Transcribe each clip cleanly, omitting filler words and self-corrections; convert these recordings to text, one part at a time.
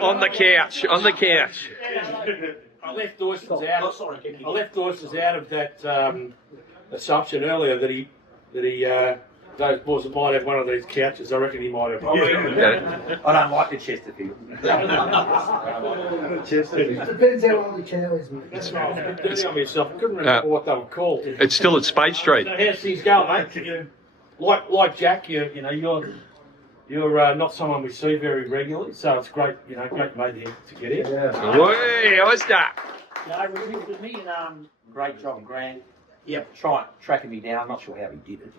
On the couch. I left Oysters out of that assumption earlier that he those boys might have one of these couches. I reckon he might have. I don't like the Chesterfield. Depends how old the cow is, mate. It's dirty on myself. I couldn't remember what they were called. It's still at Spade Street. So how's things going, mate? Like Jack, you're not someone we see very regularly, so it's great, great made to get in. Hey, Oyster. No, with me and great job, Grant. Yep, tracking me down. I'm not sure how he did it.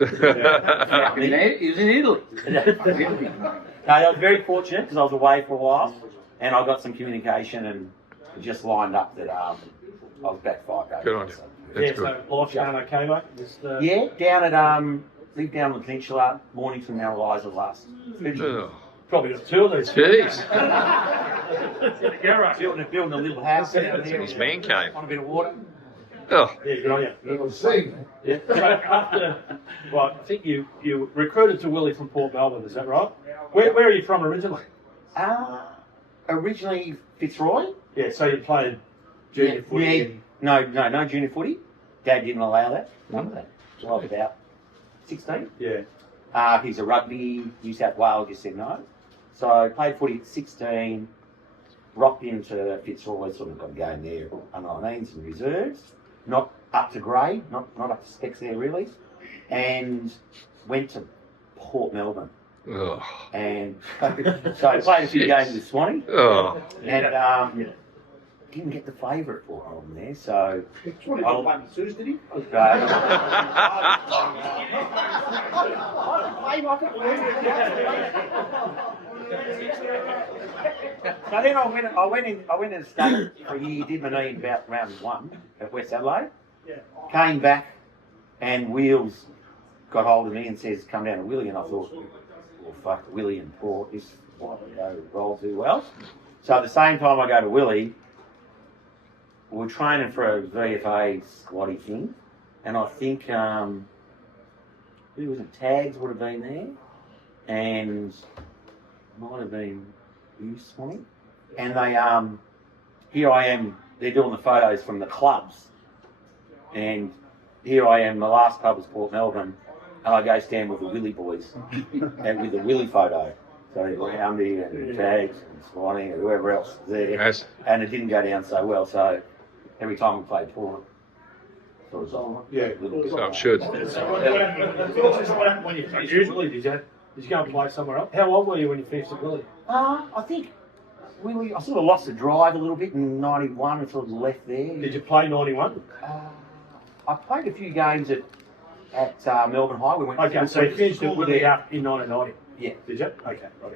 He was in Italy. No, I was very fortunate because I was away for a while, and I got some communication, and it just lined up that I was back 5 days. Good on you. So, That's good. So life's going okay, mate? Yeah, down at lived down on the peninsula, Mornington, now Eliza last. Oh. Probably got 2 of these. Jeez. Building a little house down That's in there his man cave. on a bit of water. Oh. Yeah, good on you. You'll see. Yeah. So after, I think you recruited to Willie from Port Melbourne, is that right? Where are you from originally? Originally Fitzroy. Yeah, so you played junior footy. No junior footy. Dad didn't allow that. None of that. So I was about 16. Yeah. He's a rugby, New South Wales just said no. So I played footy at 16, rocked into Fitzroy, sort of got a game there, under-19s and reserves. Not up to grade, not up to specs there really. And went to Port Melbourne. Oh. And so I played a few games with Swanee. Oh. And didn't get the favour at Port Melbourne there, so... What did you play with Suze, did he? So then I went in and stayed for a year, did my knee in about round 1 at West Adelaide. Came back and Wheels got hold of me and says, come down to Willie, and I thought, well, fuck, Willie and Port, this might go roll too well. So at the same time I go to Willie, we're training for a VFA squatty thing, and I think who was it? Tags would have been there, and might have been you, Swanee. And they here I am. They're doing the photos from the clubs, and here I am. My last club was Port Melbourne, and I go stand with the Willie boys, and with the Willie photo. So Roundy and Tags and Swanee and whoever else was there, Yes. and it didn't go down so well. So every time we played Port, so it was all So it should. So what happened when you finished at Willie? Did you go and play somewhere else? How old were you when you finished at Willie? I think Willie, I sort of lost the drive a little bit in '91 and sort of left there. Did you play 91? I played a few games at Melbourne High. We went. Okay, so you finished at Willie up in 1990? Yeah. Did you? Okay, right.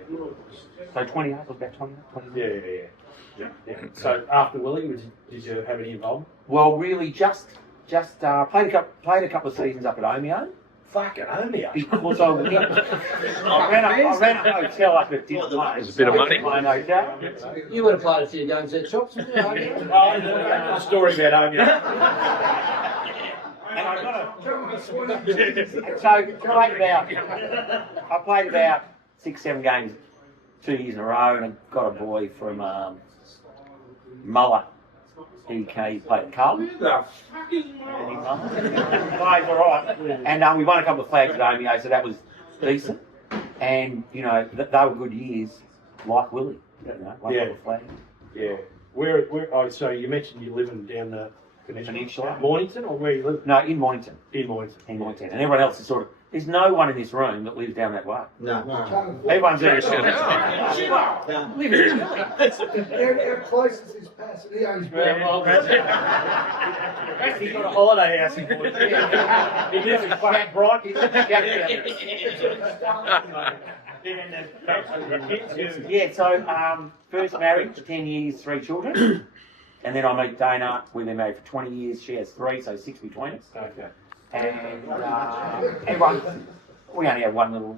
So 28, I was about 20. Yeah. So after Willie, did you have any involvement? Well, really, just played a couple of seasons up at Omeo. Fucking Omeo. Because I ran a hotel up at Dinner. There's a bit of money. Hotel. You would have played a few games at shops. A story about Omeo. And I got I played about 6-7 games 2 years in a row, and I got a boy from Muller. He played at Carlton. Who the fuck is Muller? Played all right. And we won a couple of flags at Omeo, so that was decent. And, they were good years, like Willie. Won a couple of flags. Yeah. Where? So you mentioned you're living down the Peninsula. Mornington, or where you live? No, in Mornington. In Mornington. And everyone else is sort of... There's no one in this room that lives down that way. No. Everyone's there. Our closest is Pasadeo's. He's got a holiday house in Mornington. He lives in Jack Bright. Yeah, so first married for 10 years, 3 children. And then I meet Dana. We've been married for 20 years. She has 3, so 6 between us. Okay. And everyone, we only have one little.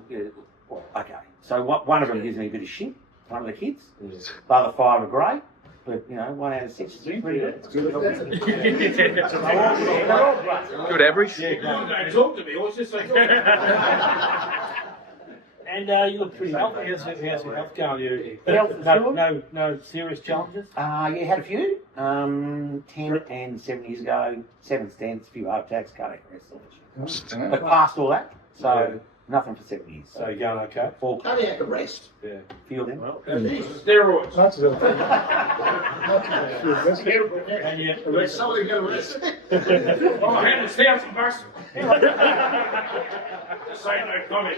Okay, so one of them gives me a bit of shit. One of the kids. The other 5 are great. but 1 out of 6 is pretty good. Good average. Don't talk to me. What's this like? And you look pretty healthy. How's your health going? No serious challenges? Had a few. 10 and 7 years ago, 7 stents, a few heart attacks, cardiac arrest. But past all that, so nothing for 7 years. So you're going okay? All Cardiac arrest. Yeah. few of them. Steroids. And you, Somebody get arrested. oh, I had to stay out some bus. Just say no comment.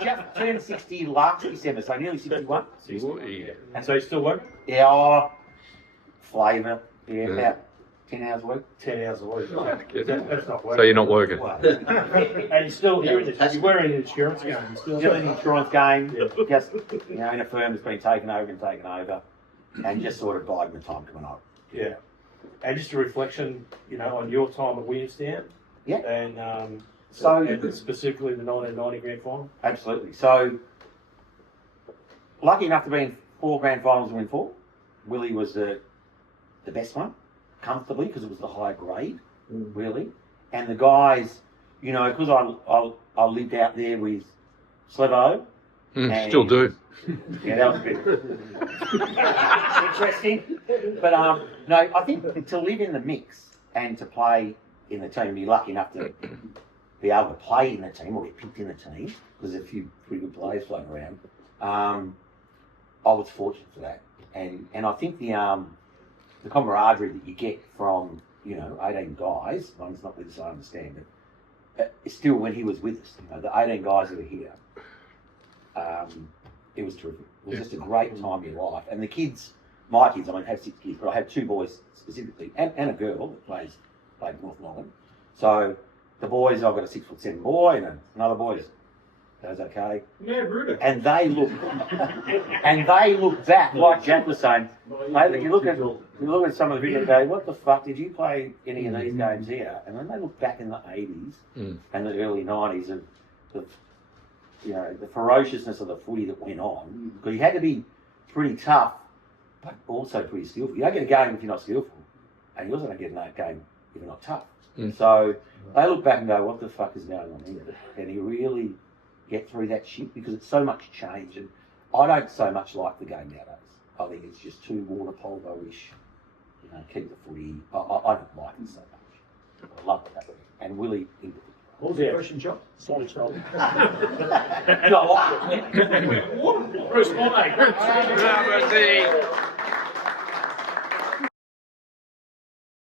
Just turned 60 last December, so nearly 61. And so you still work? Yeah, flavour. Yeah, about 10 hours a week. 10 hours a week. That's not working. So you're not working. Well, And you're still here in this. You're wearing an insurance game. You're still still in the insurance game, just in a firm that's been taken over, and just sort of biding the time coming up. Yeah. And just a reflection, on your time at Williamstown. Yeah. And So specifically the 1990 grand final. absolutely. So lucky enough to be in 4 grand finals and win 4. Willie was the best one, comfortably, because it was the higher grade, really. And the guys, because I lived out there with Slevo. Still do. Yeah, that was a bit interesting. But no, I think to live in the mix and to play in the team, be lucky enough to be able to play in the team or get picked in the team, because there's a few pretty good players floating around. I was fortunate for that, and I think the camaraderie that you get from 18 guys. One's not with us, I understand, but still when he was with us, the 18 guys that were here. It was terrific. It was just a great time in your life. And the kids, my kids, I have 6 kids, but I have 2 boys specifically, and a girl that played North Melbourne. So the boys, I've got a 6'7" boy and another boy goes okay. Yeah, brutal. And they look back, like Jack was saying, mate, you look at some of the videos and go, what the fuck, did you play any of these games here? And then they look back in the 80s and the early 90s of the ferociousness of the footy that went on, because you had to be pretty tough, but also pretty skillful. You don't get a game if you're not skillful, and you also don't get a game if you're not tough. So they look back and go, what the fuck is going on here? And you really get through that shit, because it's so much change, and I don't so much like the game nowadays. I think it's just too water polo-ish, keep the footy. I don't like it so much. I love that. And Willie in particular. What was the question, John? Sorry, Charlie. No, I like it. Bruce Mourney. Bravo,